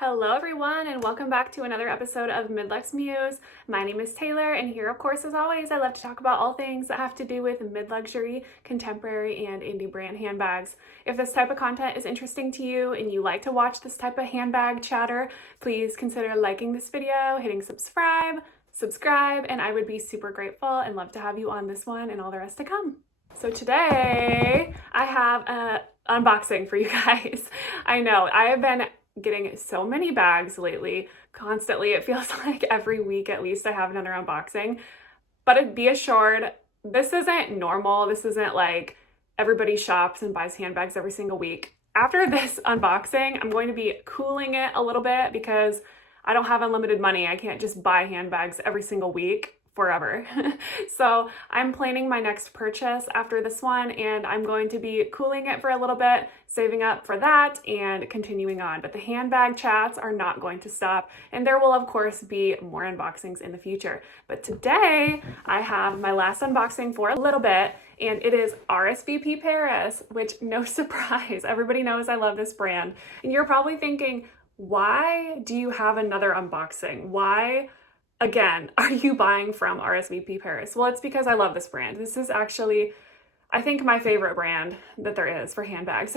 Hello everyone and welcome back to another episode of Midluxemuse. My name is Taylor and here of course as always I love to talk about all things that have to do with mid-luxury, contemporary, and indie brand handbags. If this type of content is interesting to you and you like to watch this type of handbag chatter, please consider liking this video, hitting subscribe, and I would be super grateful and love to have you on this one and all the rest to come. So today I have an unboxing for you guys. I know I have been getting so many bags lately, constantly. It feels like every week at least I have another unboxing. But be assured, this isn't normal. This isn't like everybody shops and buys handbags every single week. After this unboxing, I'm going to be cooling it a little bit because I don't have unlimited money. I can't just buy handbags every single week forever. So I'm planning my next purchase after this one and I'm going to be cooling it for a little bit, saving up for that and continuing on. But the handbag chats are not going to stop and there will of course be more unboxings in the future. But today I have my last unboxing for a little bit and it is RSVP Paris, which no surprise, everybody knows I love this brand. And you're probably thinking, why do you have another unboxing? Why again, are you buying from RSVP Paris? Well, it's because I love this brand. This is actually, I think, my favorite brand that there is for handbags.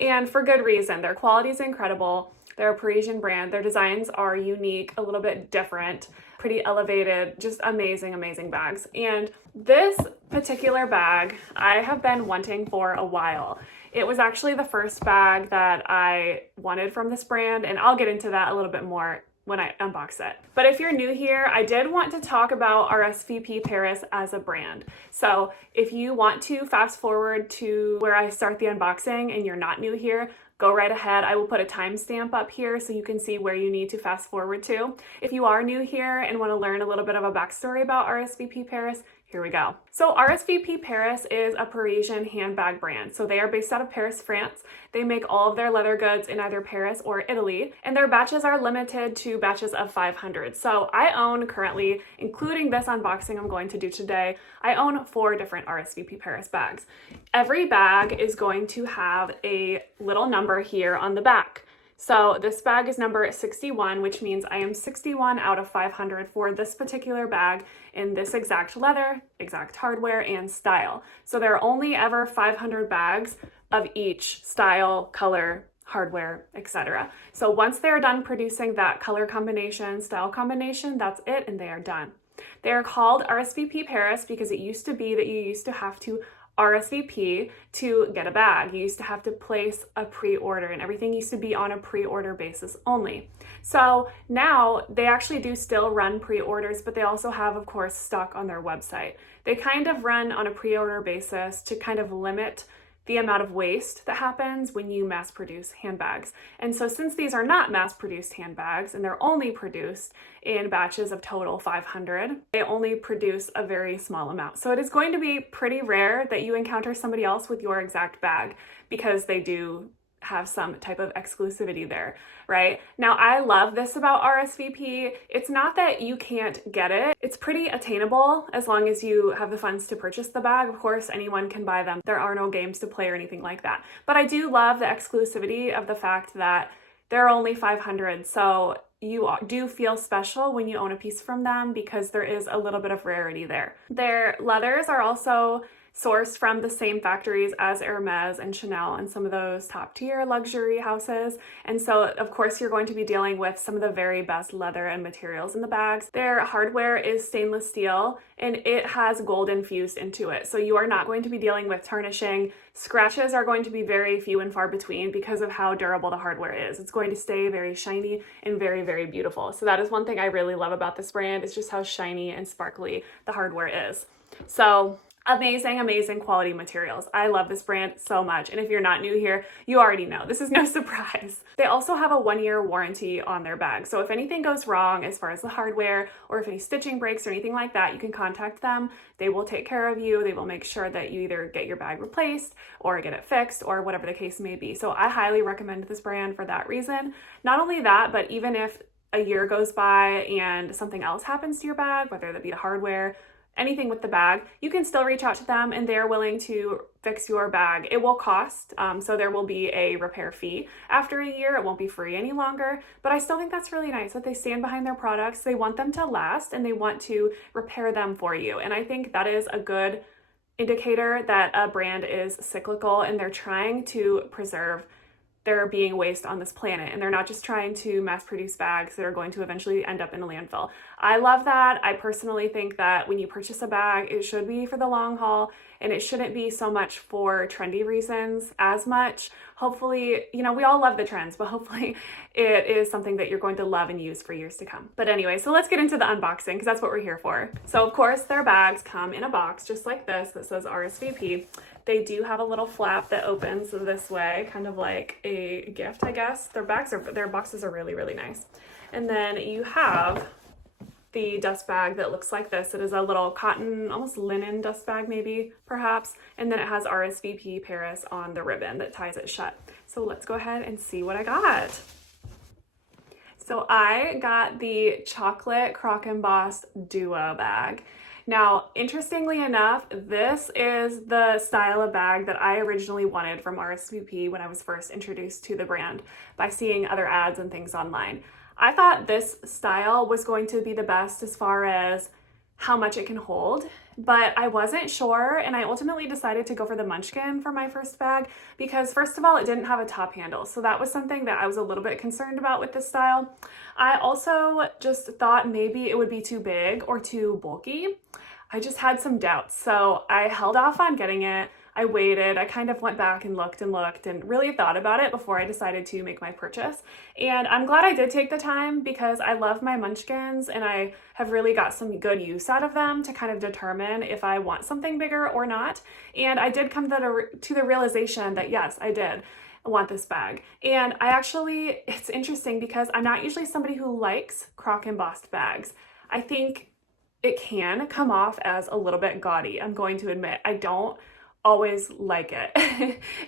And for good reason. Their quality is incredible. They're a Parisian brand. Their designs are unique, a little bit different, pretty elevated, just amazing, amazing bags. And this particular bag, I have been wanting for a while. It was actually the first bag that I wanted from this brand, and I'll get into that a little bit more when I unbox it. But if you're new here, I did want to talk about RSVP Paris as a brand. So if you want to fast forward to where I start the unboxing and you're not new here, go right ahead. I will put a timestamp up here so you can see where you need to fast forward to. If you are new here and want to learn a little bit of a backstory about RSVP Paris, here we go. So RSVP Paris is a Parisian handbag brand. So they are based out of Paris, France. They make all of their leather goods in either Paris or Italy, and their batches are limited to batches of 500. So I own currently, including this unboxing I'm going to do today, I own 4 different RSVP Paris bags. Every bag is going to have a little number here on the back. So this bag is number 61, which means I am 61 out of 500 for this particular bag in this exact leather, exact hardware, and style. So there are only ever 500 bags of each style, color, hardware, etc. So once they're done producing that color combination, style combination, that's it, and they are done. They are called RSVP Paris because it used to be that you used to have to RSVP to get a bag. You used to have to place a pre-order and everything used to be on a pre-order basis only. So now they actually do still run pre-orders, but they also have, of course, stock on their website. They kind of run on a pre-order basis to kind of limit the amount of waste that happens when you mass produce handbags. And so since these are not mass produced handbags and they're only produced in batches of total 500, they only produce a very small amount. So it is going to be pretty rare that you encounter somebody else with your exact bag because they do have some type of exclusivity there, right? Now, I love this about RSVP. It's not that you can't get it. It's pretty attainable as long as you have the funds to purchase the bag. Of course, anyone can buy them. There are no games to play or anything like that. But I do love the exclusivity of the fact that there are only 500. So you do feel special when you own a piece from them because there is a little bit of rarity there. Their leathers are also sourced from the same factories as Hermes and Chanel and some of those top tier luxury houses. And so of course you're going to be dealing with some of the very best leather and materials in the bags. Their hardware is stainless steel and it has gold infused into it. So you are not going to be dealing with tarnishing. Scratches are going to be very few and far between because of how durable the hardware is. It's going to stay very shiny and very, very beautiful. So that is one thing I really love about this brand is just how shiny and sparkly the hardware is. So amazing, amazing quality materials. I love this brand so much. And if you're not new here, you already know. This is no surprise. They also have a 1-year warranty on their bag. So if anything goes wrong as far as the hardware or if any stitching breaks or anything like that, you can contact them. They will take care of you. They will make sure that you either get your bag replaced or get it fixed or whatever the case may be. So I highly recommend this brand for that reason. Not only that, but even if a year goes by and something else happens to your bag, whether that be the hardware, anything with the bag, you can still reach out to them and they're willing to fix your bag. It will cost, so there will be a repair fee after a year. It won't be free any longer, but I still think that's really nice that they stand behind their products. They want them to last and they want to repair them for you. And I think that is a good indicator that a brand is cyclical and they're trying to preserve there being waste on this planet, and they're not just trying to mass produce bags that are going to eventually end up in a landfill. I love that. I personally think that when you purchase a bag, it should be for the long haul and it shouldn't be so much for trendy reasons as much. Hopefully, you know, we all love the trends, but hopefully it is something that you're going to love and use for years to come. But anyway, so let's get into the unboxing because that's what we're here for. So of course their bags come in a box just like this that says RSVP. They do have a little flap that opens this way, kind of like a gift, I guess. Their boxes are really, really nice. And then you have the dust bag that looks like this. It is a little cotton, almost linen dust bag maybe, perhaps. And then it has RSVP Paris on the ribbon that ties it shut. So let's go ahead and see what I got. So I got the chocolate crock embossed duo bag. Now, interestingly enough, this is the style of bag that I originally wanted from RSVP when I was first introduced to the brand by seeing other ads and things online. I thought this style was going to be the best as far as how much it can hold, but I wasn't sure, and I ultimately decided to go for the Munchkin for my first bag because first of all, it didn't have a top handle, so that was something that I was a little bit concerned about with this style. I also just thought maybe it would be too big or too bulky. I just had some doubts, so I held off on getting it. I waited, I kind of went back and looked and really thought about it before I decided to make my purchase. And I'm glad I did take the time because I love my Munchkins and I have really got some good use out of them to kind of determine if I want something bigger or not. And I did come to the realization that yes, I did want this bag. And it's interesting because I'm not usually somebody who likes crock embossed bags. I think it can come off as a little bit gaudy. I'm going to admit, I don't always like it.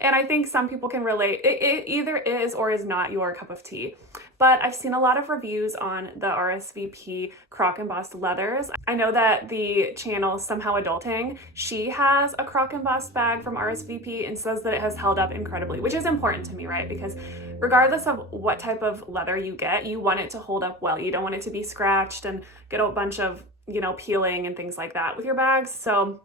And I think some people can relate. It either is or is not your cup of tea. But I've seen a lot of reviews on the RSVP crock embossed leathers. I know that the channel Somehow Adulting, she has a crock embossed bag from RSVP and says that it has held up incredibly, which is important to me, right? Because regardless of what type of leather you get, you want it to hold up well. You don't want it to be scratched and get a bunch of, peeling and things like that with your bags. So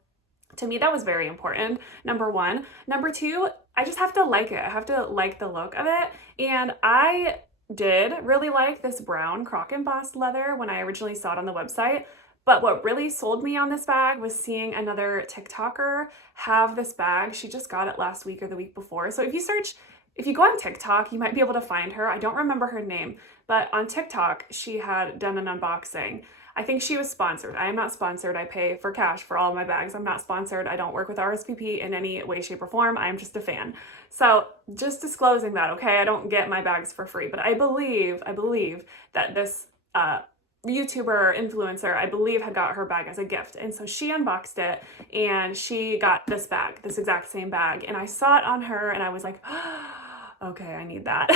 to me, that was very important, number one. Number two, I just have to like it. I have to like the look of it. And I did really like this brown crock embossed leather when I originally saw it on the website. But what really sold me on this bag was seeing another TikToker have this bag. She just got it last week or the week before. So if you go on TikTok, you might be able to find her. I don't remember her name, but on TikTok, she had done an unboxing. I think she was sponsored. I am not sponsored. I pay for cash for all of my bags. I'm not sponsored. I don't work with RSVP in any way, shape, or form. I'm just a fan. So just disclosing that, okay? I don't get my bags for free, but I believe that this YouTuber influencer, I believe, had got her bag as a gift. And so she unboxed it and she got this bag, this exact same bag. And I saw it on her and I was like, okay, I need that.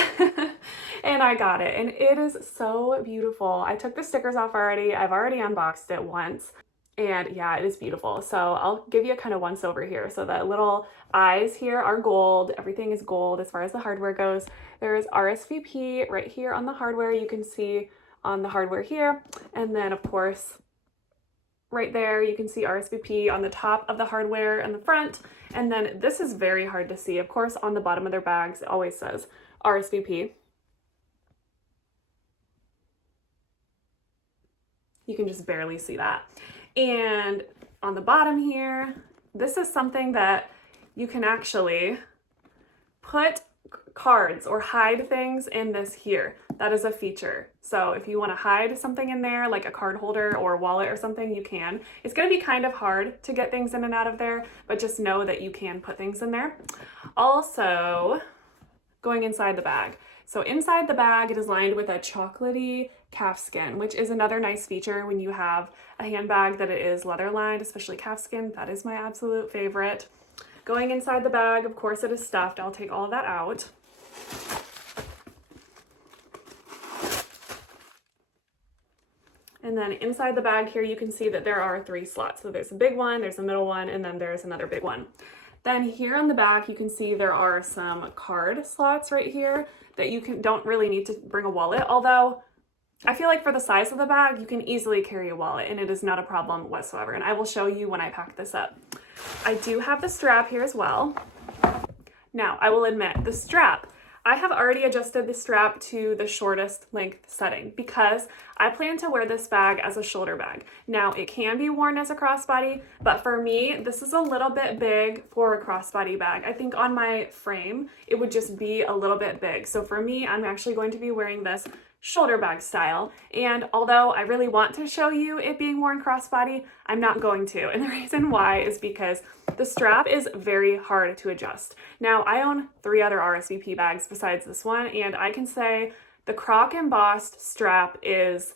And I got it and it is so beautiful. I took the stickers off already. I've already unboxed it once and yeah, it is beautiful. So I'll give you a kind of once over here. So the little eyes here are gold. Everything is gold as far as the hardware goes. There is RSVP right here on the hardware. You can see on the hardware here. And then of course, right there, you can see RSVP on the top of the hardware and the front. And then this is very hard to see. Of course, on the bottom of their bags, it always says RSVP. You can just barely see that. And on the bottom here, this is something that you can actually put cards or hide things in this here. That is a feature. So if you want to hide something in there, like a card holder or a wallet or something, you can. It's going to be kind of hard to get things in and out of there, but just know that you can put things in there. Also, going inside the bag. So inside the bag, it is lined with a chocolatey calfskin, which is another nice feature when you have a handbag that it is leather lined, especially calfskin. That is my absolute favorite. Going inside the bag, of course, it is stuffed. I'll take all of that out. And then inside the bag here, you can see that there are 3 slots. So there's a big one, there's a middle one, and then there's another big one. Then here on the back, you can see there are some card slots right here that you don't really need to bring a wallet, although I feel like for the size of the bag, you can easily carry a wallet and it is not a problem whatsoever. And I will show you when I pack this up. I do have the strap here as well. Now, I will admit, the strap, I have already adjusted the strap to the shortest length setting because I plan to wear this bag as a shoulder bag. Now, it can be worn as a crossbody, but for me, this is a little bit big for a crossbody bag. I think on my frame, it would just be a little bit big. So for me, I'm actually going to be wearing this shoulder bag style. And although I really want to show you it being worn crossbody, I'm not going to. And the reason why is because the strap is very hard to adjust. Now, I own 3 other RSVP bags besides this one, and I can say the croc embossed strap is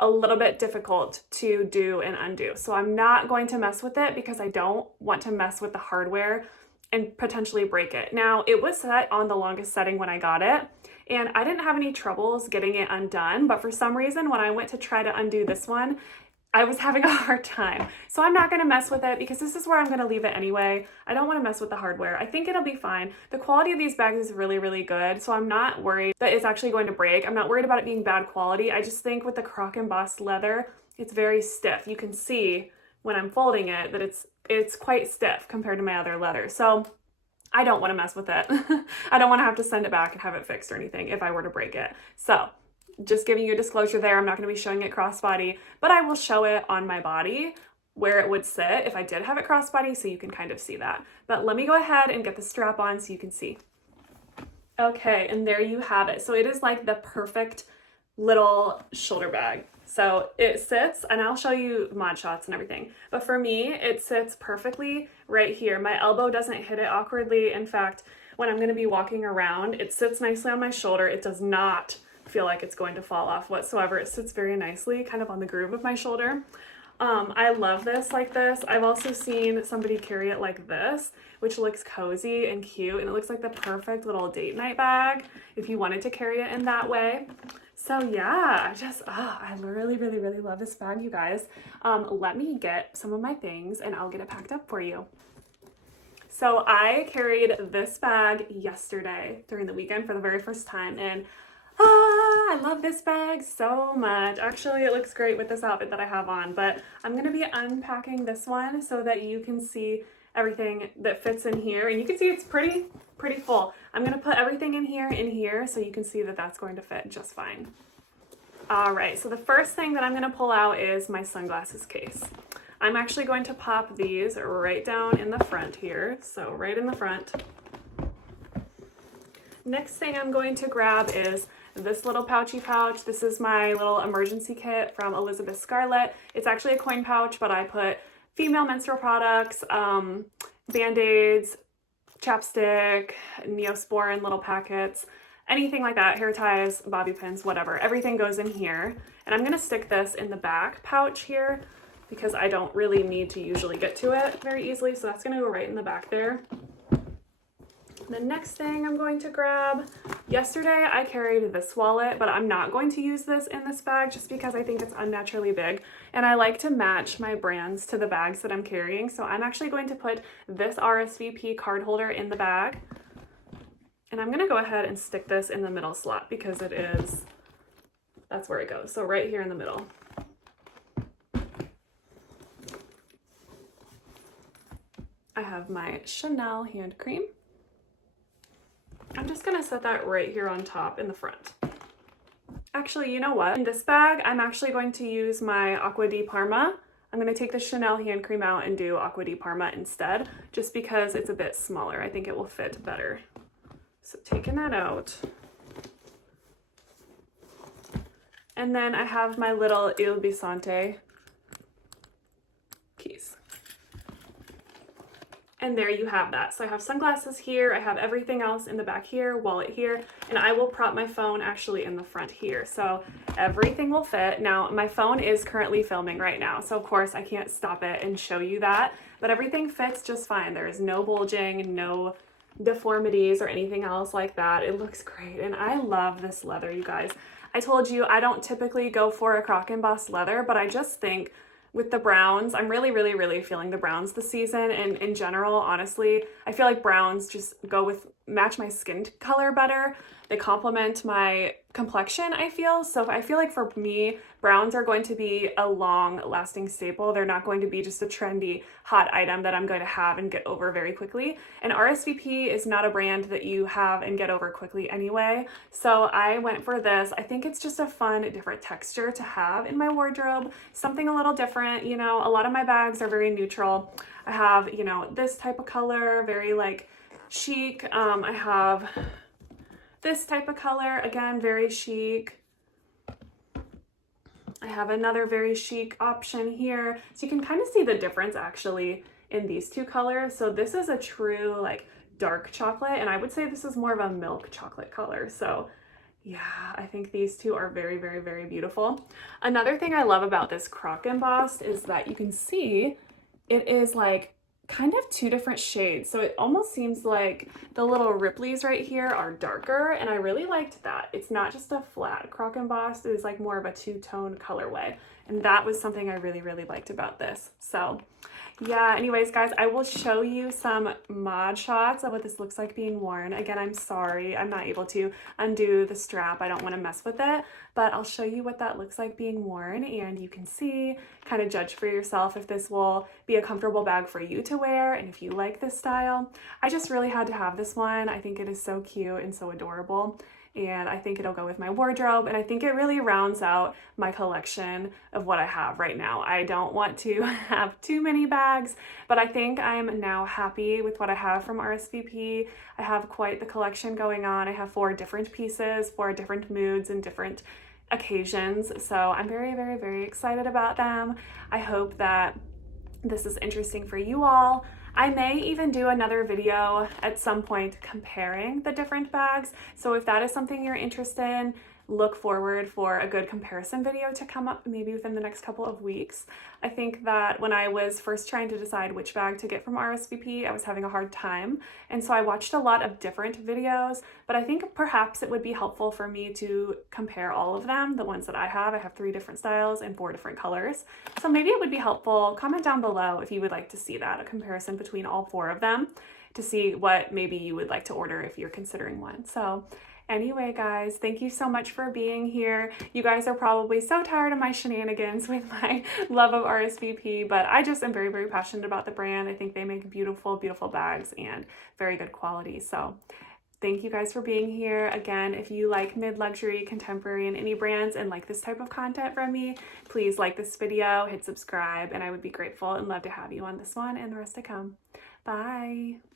a little bit difficult to do and undo. So I'm not going to mess with it because I don't want to mess with the hardware and potentially break it. Now, it was set on the longest setting when I got it, and I didn't have any troubles getting it undone, but for some reason, when I went to try to undo this one, I was having a hard time. So I'm not gonna mess with it because this is where I'm gonna leave it anyway. I don't wanna mess with the hardware. I think it'll be fine. The quality of these bags is really, really good, so I'm not worried that it's actually going to break. I'm not worried about it being bad quality. I just think with the croc embossed leather, it's very stiff. You can see when I'm folding it that it's quite stiff compared to my other leather. So I don't want to mess with it. I don't want to have to send it back and have it fixed or anything if I were to break it. So just giving you a disclosure there, I'm not going to be showing it crossbody, but I will show it on my body where it would sit if I did have it crossbody, so you can kind of see that. But let me go ahead and get the strap on so you can see. Okay, and there you have it. So it is like the perfect little shoulder bag. So it sits, and I'll show you mod shots and everything, but for me, it sits perfectly right here. My elbow doesn't hit it awkwardly. In fact, when I'm gonna be walking around, it sits nicely on my shoulder. It does not feel like it's going to fall off whatsoever. It sits very nicely, kind of on the groove of my shoulder. I love this like this. I've also seen somebody carry it like this, which looks cozy and cute, and it looks like the perfect little date night bag if you wanted to carry it in that way. So yeah, I really, really, really love this bag, you guys. Let me get some of my things and I'll get it packed up for you. So I carried this bag yesterday during the weekend for the very first time, and I love this bag so much. Actually, it looks great with this outfit that I have on, but I'm gonna be unpacking this one so that you can see everything that fits in here, and you can see it's pretty full. I'm gonna put everything in here so you can see that that's going to fit just fine. All right, so the first thing that I'm gonna pull out is my sunglasses case. I'm actually going to pop these right down in the front here, so right in the front. Next thing I'm going to grab is this little pouchy pouch. This is my little emergency kit from Elizabeth Scarlett. It's actually a coin pouch, but I put female menstrual products, Band-Aids, chapstick, Neosporin little packets, anything like that, hair ties, bobby pins, whatever. Everything goes in here. And I'm gonna stick this in the back pouch here because I don't really need to usually get to it very easily. So that's gonna go right in the back there. The next thing I'm going to grab, yesterday I carried this wallet, but I'm not going to use this in this bag just because I think it's unnaturally big. And I like to match my brands to the bags that I'm carrying. So I'm actually going to put this RSVP card holder in the bag. And I'm gonna go ahead and stick this in the middle slot because that's where it goes. So right here in the middle. I have my Chanel hand cream. I'm just gonna set that right here on top in the front. Actually, you know what? In this bag, I'm actually going to use my Acqua di Parma. I'm gonna take the Chanel hand cream out and do Acqua di Parma instead, just because it's a bit smaller. I think it will fit better. So taking that out. And then I have my little Il Bisonte keys. And there you have that. So I have sunglasses here, I have everything else in the back here, wallet here, and I will prop my phone actually in the front here. So everything will fit. Now, my phone is currently filming right now, so of course I can't stop it and show you that, but everything fits just fine. There is no bulging, no deformities or anything else like that. It looks great, and I love this leather, you guys. I told you I don't typically go for a croc embossed leather, but I just think with the browns, I'm really feeling the browns this season, and in general, honestly, I feel like browns just match my skin color better. They complement my complexion, I feel. So I feel like for me, browns are going to be a long-lasting staple. They're not going to be just a trendy hot item that I'm going to have and get over very quickly. And RSVP is not a brand that you have and get over quickly anyway. So I went for this. I think it's just a fun, different texture to have in my wardrobe. Something a little different. You know, a lot of my bags are very neutral. I have, you know, this type of color, very like chic. I have this type of color, again, very chic. I have another very chic option here. So you can kind of see the difference actually in these two colors. So this is a true like dark chocolate, and I would say this is more of a milk chocolate color. So yeah, I think these two are very beautiful. Another thing I love about this croc embossed is that you can see it is like kind of two different shades. So it almost seems like the little Ripley's right here are darker, and I really liked that. It's not just a flat croc embossed, it is like more of a two-tone colorway. And that was something I really liked about this. So yeah, anyways, guys, I will show you some mod shots of what this looks like being worn. Again, I'm sorry, I'm not able to undo the strap. I don't want to mess with it, but I'll show you what that looks like being worn, and you can see, kind of judge for yourself if this will be a comfortable bag for you to wear and if you like this style. I just really had to have this one. I think it is so cute and so adorable, and I think it'll go with my wardrobe, and I think it really rounds out my collection of what I have right now. I don't want to have too many bags, but I think I'm now happy with what I have from RSVP. I have quite the collection going on. I have 4 different pieces, 4 different moods and different occasions, so I'm very excited about them. I hope that this is interesting for you all. I may even do another video at some point comparing the different bags. So if that is something you're interested in, look forward for a good comparison video to come up maybe within the next couple of weeks. I think that when I was first trying to decide which bag to get from RSVP, I was having a hard time. And so I watched a lot of different videos, but I think perhaps it would be helpful for me to compare all of them, the ones that I have. I have 3 different styles and 4 different colors. So maybe it would be helpful. Comment down below if you would like to see that, a comparison between all 4 of them, to see what maybe you would like to order if you're considering one. So anyway, guys, thank you so much for being here. You guys are probably so tired of my shenanigans with my love of RSVP, but I just am very passionate about the brand. I think they make beautiful bags and very good quality. So thank you guys for being here. Again, if you like mid-luxury, contemporary, and indie brands and like this type of content from me, please like this video, hit subscribe, and I would be grateful and love to have you on this one and the rest to come. Bye.